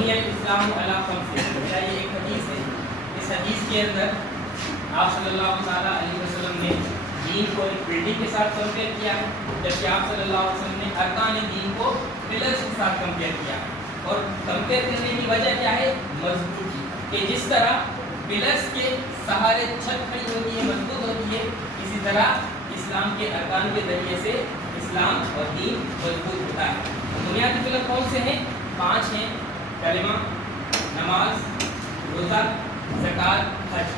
بنی الاسلام علی خمس، میرا یہ ایک حدیث ہے. اس حدیث کے اندر آپ صلی اللہ تعالیٰ علیہ وسلم نے دین کو ایک بلڈنگ کے ساتھ کمپیئر کیا ہے، جبکہ آپ صلی اللہ علیہ وسلم نے ارکان دین کو پلرس کے ساتھ کمپیئر کیا. اور کمپیئر کرنے کی وجہ کیا ہے؟ مضبوطی، کہ جس طرح پلرس کے سہارے چھت کھڑی ہوتی ہے، مضبوط ہوتی ہے، اسی طرح اسلام کے ارکان کے ذریعے سے اسلام اور دین مضبوط ہوتا ہے. بنیادی پلر کون سے ہیں؟ 5 ہیں: کلمہ، نماز، روزہ، زکوٰۃ، حج.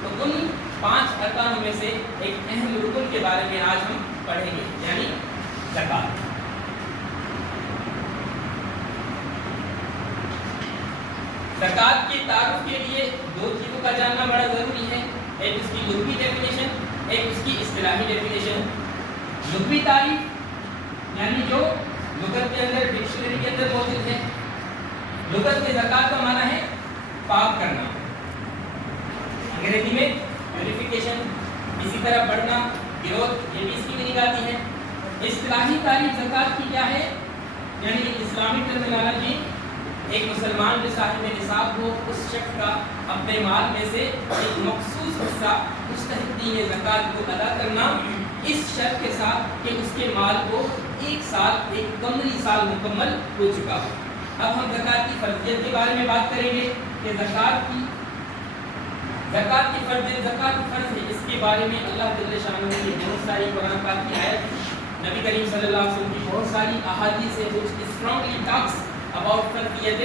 تو ان 5 ارکانوں میں سے ایک اہم رکن کے بارے میں آج ہم پڑھیں گے، یعنی زکوٰۃ. زکوٰۃ کے تعارف کے لیے 2 چیزوں کا جاننا بڑا ضروری ہے. ایک اس کی لغوی ڈیفینیشن، ایک اس کی اصطلاحی ڈیفینیشن. لغوی تعریف یعنی جو لغت کے اندر ڈکشنری کے اندر موجود ہے. لغت میں زکوٰۃ کا معنی ہے پاک کرنا، انگریزی میں پیوریفیکیشن، اسی طرح بڑھنا، گروتھ، یہ بھی اس کی میننگ آتی ہے. اصطلاحی تعریف زکوٰۃ کی کیا ہے؟ یعنی اسلامی ٹرمینالوجی، ایک مسلمان جو صاحب نصاب ہو اس شخص کا اپنے مال میں سے ایک مخصوص حصہ مستحقین زکوٰۃ کو ادا کرنا، اس شرط کے ساتھ کہ اس کے مال کو 1 سال، ایک قمری سال مکمل ہو چکا ہو. اب ہم زکوٰۃ کی فرضیت کے بارے میں بات کریں گے کہ زکوٰۃ کی فرضیت، زکوٰۃ فرض ہے. اس کے بارے میں اللہ جل شانہ کی بہت ساری قرآن پاک کی آیت، نبی کریم صلی اللہ علیہ وسلم کی بہت ساری احادیث ہیں which strongly talks about فرضیت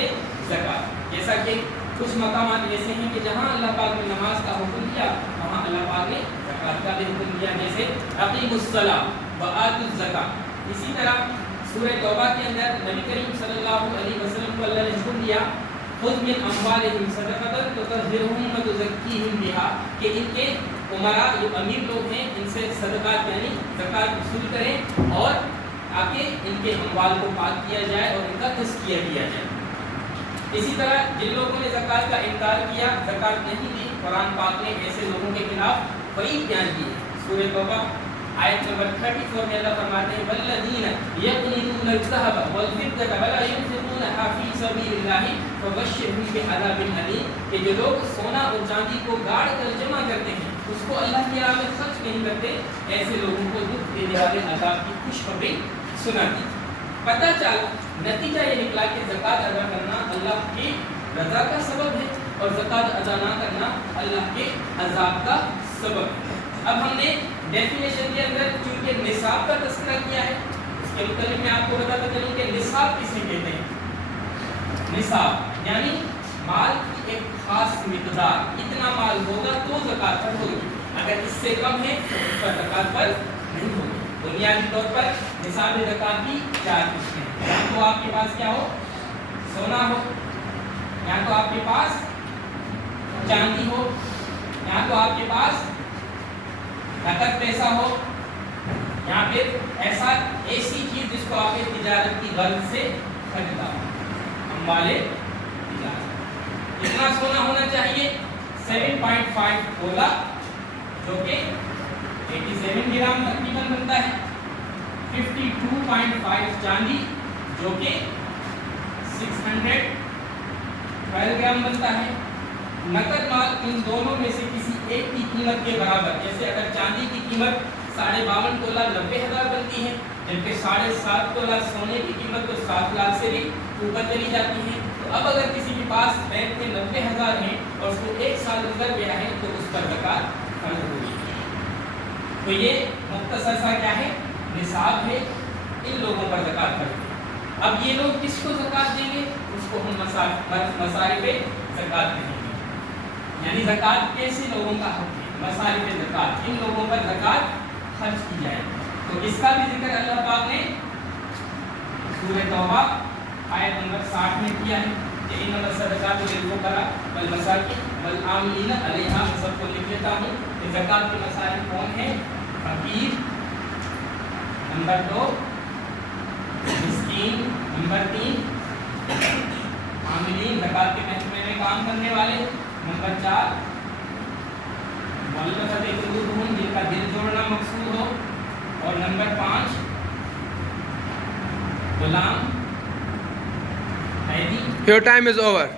زکوٰۃ. جیسا کہ کچھ مقامات ایسے ہیں کہ جہاں اللہ پاک نے نماز کا حکم دیا وہاں اللہ پاک نے زکوٰۃ کا بھی حکم دیا، جیسے اقیموا الصلاۃ وآتوا الزکاۃ. اسی طرح سورہ توبہ کے اندر نبی کریم صلی اللہ علیہ وسلم کو اللہ نے حکم دیا خذ من اموالہم صدقۃ تطہرھم وتزکیہم بہا، کہ ان کے امراء جو امیر لوگ ہیں ان سے صدقات یعنی زکوٰۃ وصول کریں اور تاکہ ان کے اموال کو پاک کیا جائے اور ان کا تزکیہ کیا جائے. اسی طرح جن لوگوں نے زکوٰۃ کا انکار کیا، زکوٰۃ نہیں دی، قرآن پاک نے ایسے لوگوں کے خلاف وعید بیان کی ہے. سورہ توبہ آیت نمبر 34 میں اللہ فرماتے ہیں والذین یکنزون الذهب والفضة ولا ينفقونها فی سبیل اللہ فبشرهم بعذاب الیم، کہ جو لوگ سونا اور چاندی کو گاڑ کر جمع کرتے ہیں اس کو اللہ کی راہ میں خرچ نہیں کرتے، ایسے لوگوں کو دکھ دینے والے عذاب کی خوشخبری سنا دی. پتہ چلا، نتیجہ یہ نکلا کہ زکوٰۃ ادا کرنا اللہ کی رضا کا سبب ہے اور زکوٰۃ ادا نہ کرنا اللہ کے عذاب کا سبب ہے. اب ہم نے ڈیفینیشن کے اندر چونکہ نصاب کا تذکرہ کیا ہے، اس کے متعلق میں آپ کو بتاتا چلوں کہ نصاب کسے کہتے ہیں. نصاب یعنی مال کی ایک خاص مقدار، اتنا مال ہوگا تو زکوٰۃ پر ہوگی، اگر اس سے کم ہے تو اس پر زکوٰۃ پر نہیں ہوگی. بنیادی طور پر نصاب زکوٰۃ کی 4 قسمیں ہیں. یا تو آپ کے پاس کیا ہو؟ سونا ہو، یا تو آپ کے پاس چاندی ہو، یا تو آپ کے پاس نقد پیسہ ہو، یا پھر ایسی چیز جس کو آپ نے تجارت کی غرض سے خریدا ہو، اموال تجارت. کتنا سونا ہونا چاہیے؟ 7.5 تولہ جو کہ 87 گرام تقریباً بنتا ہے. 52.5 چاندی جو کہ 612 گرام بنتا ہے. نقد مال ان دونوں میں سے کسی ایک کی قیمت کے برابر، جیسے اگر چاندی کی قیمت 52.5 تولہ 90,000 بنتی ہے، جبکہ 7.5 تولہ سونے کی قیمت تو 7 لاکھ سے بھی اوپر چلی جاتی ہے. تو اب اگر کسی کے پاس بینک میں 90,000 ہیں اور اس کو 1 سال گزر گیا ہے تو اس پر زکوٰۃ فرض ہوگی. تو یہ مختصر سا کیا ہے؟ نصاب ہے، ان لوگوں پر زکوٰۃ فرض ہے. اب یہ لوگ کس کو زکوٰۃ دیں گے؟ اس کو ہم مصارف زکوٰۃ کہیں گے. یعنی زکوٰۃ کیسے لوگوں کا حق ہے؟ مصارف زکوٰۃ، ان لوگوں پر زکوٰۃ خرچ کی جائے. تو اس کا بھی ذکر اللہ پاک نے سورہ توبہ آیت نمبر 60 میں کیا ہے کہ انما الصدقات للفقراء والمساکین والعاملین علیہا. سب کو لکھ لیتا ہوں کہ زکوٰۃ کے مصارف کون ہیں؟ فقیر، نمبر 2 مسکین، نمبر 3 عاملین زکوٰۃ کے محکمے میں کام کرنے والے، نمبر 4 مؤلفۃ قلوبہم جن کا دل جوڑنا مقصود ہو، اور number 5 Ghulam ready. Your time is over.